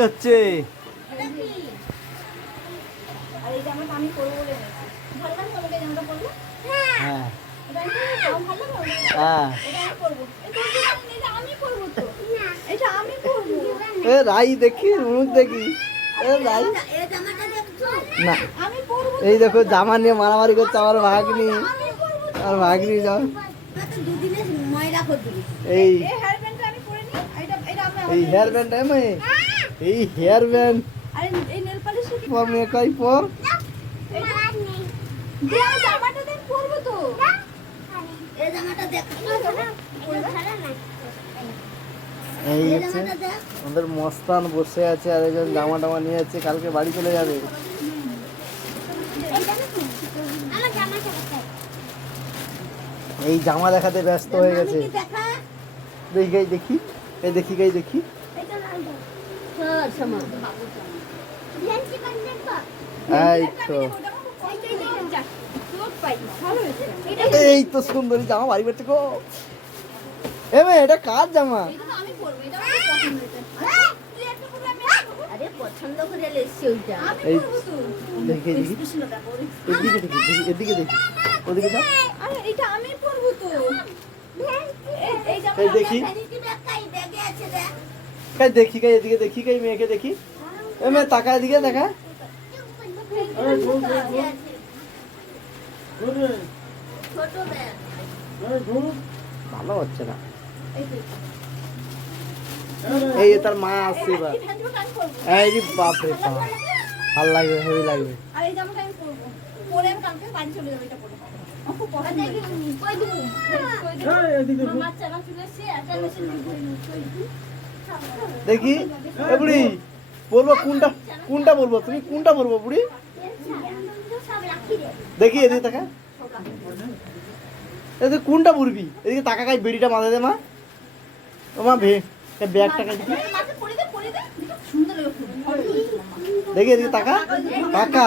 হচ্ছে? হ্যাঁ।, হ্যাঁ। এ রাই দেখি উনুন দেখি। এ রাই। না। এই দেখো জামা নিয়ে মারামারি করছে আমার ভাগ্নি। আর ভাগ্নি যাও। এই। এই হেয়ার ব্যান্ডটা আমি এই হেয়ার ব্যান্ড আরে এই নেল পালিশ পর মেয়ে পর। দে জামাটা দেন পরবো তো। এই জামাটা দেখছ এই এই হচ্ছে আমাদের মস্তান বসে আছে আর একজন জামা টামা নিয়ে যাচ্ছে কালকে বাড়ি চলে যাবে। এই জামা দেখাতে ব্যস্ত হয়ে গেছে। দেখি? গাই দেখি এই দেখি গাই দেখি। আচ্ছা, এই তো। সুন্দরী জামা বাড়ি বেরতে গো। এ এটা কার জামা? দেখি। কাই দেখি কাই এদিকে দেখি কাই মেয়েকে দেখি এ মেয়ে তাকা এদিকে দেখা ভালো হচ্ছে না এই তার মা আসছে এবার এই রে ভালো লাগবে হেভি লাগবে আর এই জামাটা আমি পরবো পরে আমি কালকে বাড়ি চলে যাব এটা পরে এদিকে মামা চালা চলে এসে একটা মেশিন নিয়ে ঘুরে নিই দেখি। এ বুড়ি বলব কোনটা কোনটা বলব? তুমি কোনটা বলব বুড়ি? দেখি এদিকে তাকা এদিকে কোনটা বলবি এদিকে তাকা কাই বেড়িটা মাথায় দে মা। ও মা ভে ব্যাগটা কাই দেখি এদিকে তাকা। তাকা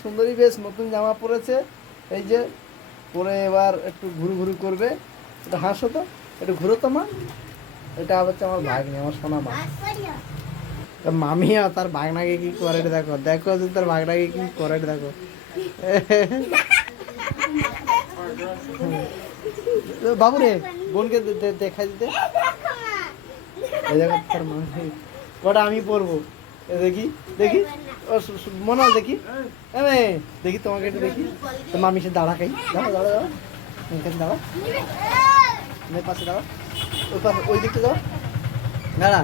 সুন্দরী বেশ নতুন জামা পরেছে। এই যে পরে এবার একটু ঘুরু ঘুরু করবে এটা হাসো তো একটু ঘুরো তো মা। এটা হচ্ছে আমার ভাগ্নি আমার সোনা মা। তা মামি আর তার ভাগনাকে কি করে দেখো? দেখো যে তার ভাগনাকে কি করে দেখো। বাবু রে বোনকে দে- দে- দেখাই দিতে এই দেখো তার মামি। কটা আমি পরবো? দেখি দেখি। মনে হয় দেখি। মেয়ে, দেখি তোমাকে একটু দেখি। তো মামি সে দাঁড়া খাই। দাঁড়া দাঁড়া দাঁড়া। এখানে দাঁড়া। পাশে দাঁড়া। ওই পাশে ওই দিকটা দাও দাঁড়া।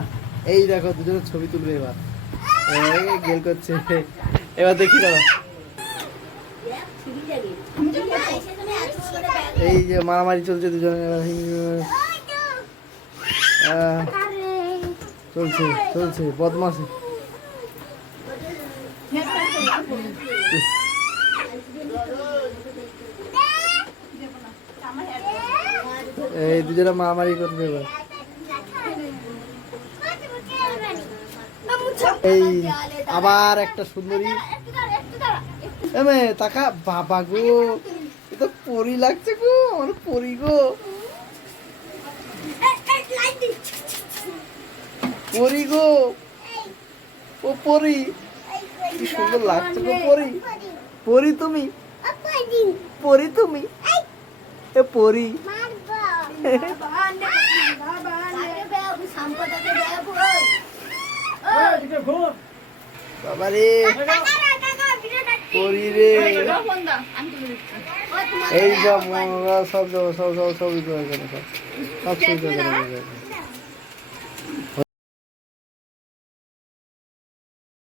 এই দেখো দুজনের ছবি তুলবে এবার। গেল করছে। এবার দেখি দাঁড়া। এই যে মারামারি চলছে দুজনে চলছে চলছে। বদমাসি আমার hair এই দুজনে মারামারি করবে এবার। এই আবার একটা সুন্দরী। এমে তাকা, বাবা গো, এ তো পরি লাগছে গো, আমার পরি গো। পরি গো, ও পরি। কি সুন্দর লাগছে পরি। পরি তুমি? পরি তুমি? এ পরি। বাবা রে রে। এই সব সব সব সব সব সব সব সব সব